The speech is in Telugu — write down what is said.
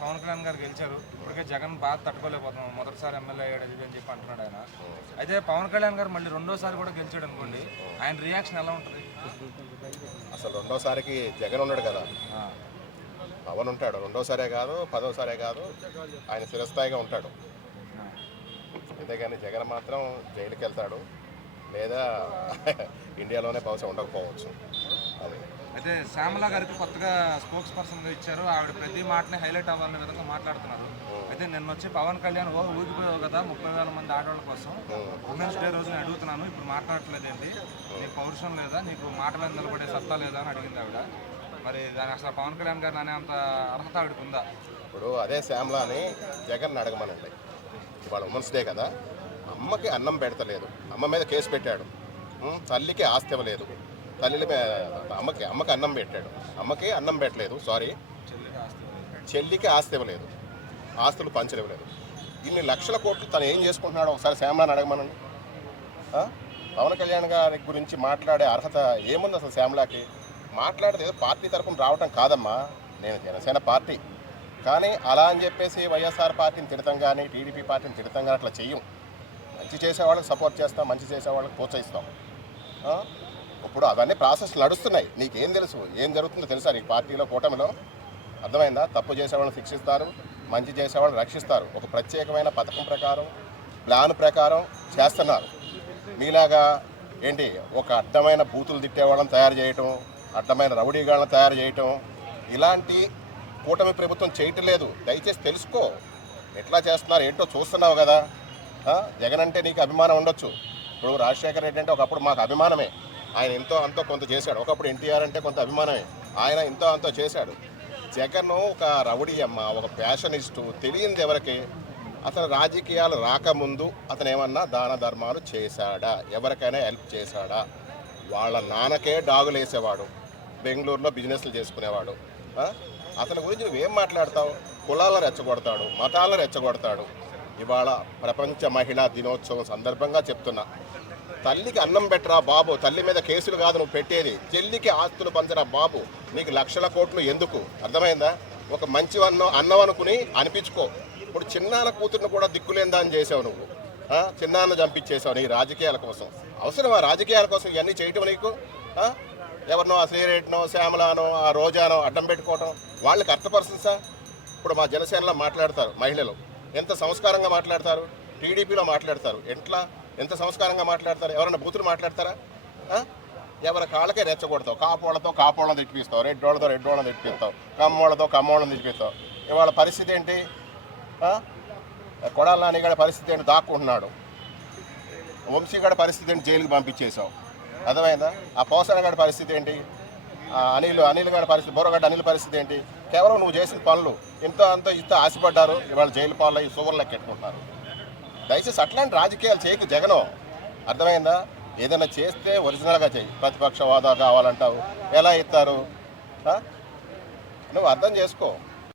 పవన్ కళ్యాణ్ గారు గెలిచారు. ఇప్పటికే జగన్ బాగా తట్టుకోలేకపోతున్నాం, మొదటిసారి ఎమ్మెల్యే అయ్యాడు ఇది అని చెప్పి అంటున్నాడు ఆయన. అయితే పవన్ కళ్యాణ్ గారు మళ్ళీ రెండోసారి కూడా గెలిచాడు అనుకోండి, ఆయన రియాక్షన్ ఎలా ఉంటుంది? అసలు రెండోసారికి జగన్ ఉన్నాడు కదా, పవన్ ఉంటాడు. రెండోసారే కాదు, పదోసారే కాదు, ఆయన స్థిరస్థాయిగా ఉంటాడు. అంతేగాని జగన్ మాత్రం జైలుకి వెళ్తాడు, లేదా ఇండియాలోనే బహుశా ఉండకపోవచ్చు. అది అయితే శ్యామల గారికి కొత్తగా స్పోక్స్ పర్సన్గా ఇచ్చారు. ఆవిడ ప్రతి మాటని హైలైట్ అవ్వాలనే విధంగా మాట్లాడుతున్నారు. అయితే నిన్న వచ్చి పవన్ కళ్యాణ్ ఊగిపోయావు కదా 30,000 మంది ఆడవాళ్ళ కోసం, ఉమెన్స్ డే రోజు నేను అడుగుతున్నాను, ఇప్పుడు మాట్లాడట్లేదు ఏంటి, నీకు పౌరుషం లేదా, నీకు మాట మీద నిలబడే సత్తా లేదా అని అడిగింది ఆవిడ. మరి దాని అసలు పవన్ కళ్యాణ్ గారు అనే అంత అర్హత ఆవిడకు ఉందా? ఇప్పుడు అదే శ్యామల అని జగన్ అడగమనండి. ఇవాళ ఉమెన్స్ డే కదా, అమ్మకి అన్నం పెడతలేదు, అమ్మ మీద కేసు పెట్టాడు. తల్లికి ఆస్తి ఇవ్వలేదు, అమ్మకి అన్నం పెట్టాడు, అమ్మకి అన్నం పెట్టలేదు, సారీ చెల్లికి ఆస్తి ఇవ్వలేదు, ఆస్తులు పంచలేవలేదు. ఇన్ని లక్షల కోట్లు తను ఏం చేసుకుంటున్నాడో ఒకసారి శ్యామలాని అడగమనండి. పవన్ కళ్యాణ్ గారి గురించి మాట్లాడే అర్హత ఏముంది అసలు శ్యామలాకి? మాట్లాడితే ఏదో పార్టీ తరఫున రావటం కాదమ్మా, నేను జనసేన పార్టీ, కానీ అలా అని చెప్పేసి వైఎస్ఆర్ పార్టీని తిడతాం కానీ టీడీపీ పార్టీని తిడతాం కానీ అట్లా చెయ్యం. మంచి చేసేవాళ్ళకి సపోర్ట్ చేస్తాం, మంచి చేసేవాళ్ళకి ప్రోత్సహిస్తాం. ఇప్పుడు అవన్నీ ప్రాసెస్ నడుస్తున్నాయి. నీకేం తెలుసు, ఏం జరుగుతుందో తెలుసా నీకు పార్టీలో, కూటమిలో? అర్థమైందా? తప్పు చేసేవాళ్ళని శిక్షిస్తారు, మంచి చేసేవాళ్ళని రక్షిస్తారు. ఒక ప్రత్యేకమైన పథకం ప్రకారం, ప్లాన్ ప్రకారం చేస్తున్నారు. మీలాగా ఏంటి ఒక అడ్డమైన బూతులు తిట్టేవాళ్ళని తయారు చేయటం, అడ్డమైన రౌడీగాళ్ళని తయారు చేయటం, ఇలాంటి కూటమి ప్రభుత్వం చేయటం లేదు. దయచేసి తెలుసుకో, ఎట్లా చేస్తున్నారు ఏంటో చూస్తున్నావు కదా. జగన్ అంటే నీకు అభిమానం ఉండొచ్చు. ఇప్పుడు రాజశేఖర రెడ్డి అంటే ఒకప్పుడు మాకు అభిమానమే, ఆయన ఎంతో అంతో కొంత చేశాడు. ఒకప్పుడు ఎన్టీఆర్ అంటే కొంత అభిమానమే, ఆయన ఎంతో అంతో చేశాడు. జగన్ ఒక రౌడీ అమ్మ, ఒక ప్యాషనిస్టు. తెలియంది ఎవరికి? అతను రాజకీయాలు రాకముందు అతను ఏమన్నా దాన ధర్మాలు చేశాడా, ఎవరికైనా హెల్ప్ చేశాడా? వాళ్ళ నాన్నకే డాగులు వేసేవాడు, బెంగళూరులో బిజినెస్లు చేసుకునేవాడు. అతని గురించి నువ్వేం మాట్లాడతావు? కులాలను రెచ్చగొడతాడు, మతాలను రెచ్చగొడతాడు. ఇవాళ ప్రపంచ మహిళా దినోత్సవం సందర్భంగా చెప్తున్నా, తల్లికి అన్నం పెట్టరా బాబు, తల్లి మీద కేసులు కాదు నువ్వు పెట్టేది, చెల్లికి ఆస్తులు పంచరా బాబు, నీకు లక్షల కోట్లు ఎందుకు? అర్థమైందా? ఒక మంచి అన్నం అనుకుని అనిపించుకో. ఇప్పుడు చిన్నాన్న కూతురును కూడా దిక్కులేందా అని చేసావు నువ్వు, చిన్నాన్న చంపించేసావు నీ రాజకీయాల కోసం. అవసరమా రాజకీయాల కోసం ఇవన్నీ చేయటం నీకు? ఎవరినో ఆ శ్రీరెడ్డినో శ్యామలానో ఆ రోజానో అడ్డం పెట్టుకోవటం, వాళ్ళకి అర్థపరుస్తుందా? ఇప్పుడు మా జనసేనలో మాట్లాడతారు మహిళలు, ఎంత సంస్కారంగా మాట్లాడతారు, టీడీపీలో మాట్లాడతారు, ఎంత సంస్కారంగా మాట్లాడతారు. ఎవరైనా బూతులు మాట్లాడతారా? ఎవరి కాళ్ళకే రెచ్చగొడతావు, కాపోళ్ళతో తిట్టిపిస్తావు, రెడ్డోళ్ళని తిట్టిపిస్తావు, కమ్మోళ్ళని తిట్టిపిస్తావు. ఇవాళ పరిస్థితి ఏంటి? కొడాల నానిగాడి పరిస్థితి ఏంటి? దాక్కుంటున్నాడు. వంశీగాడి పరిస్థితి ఏంటి? జైలుకి పంపించేసావు. అర్థమైందా? ఆ పోసాన గారి పరిస్థితి ఏంటి? అనిల్ గారి పరిస్థితి, బోరగడ్డ అనిల్ పరిస్థితి ఏంటి? కేవలం నువ్వు చేసిన పనులు ఇంత ఆశపడ్డారు, ఇవాళ జైలు పాలు అయ్యి సూవర్లకు ఎట్టుకుంటున్నారు. దయచేసి అట్లాంటి రాజకీయాలు చేయకు జగను. అర్థమైందా? ఏదైనా చేస్తే ఒరిజినల్గా చెయ్యి. ప్రతిపక్ష హోదా కావాలంటావు, ఎలా ఇస్తారు? నువ్వు అర్థం చేసుకో.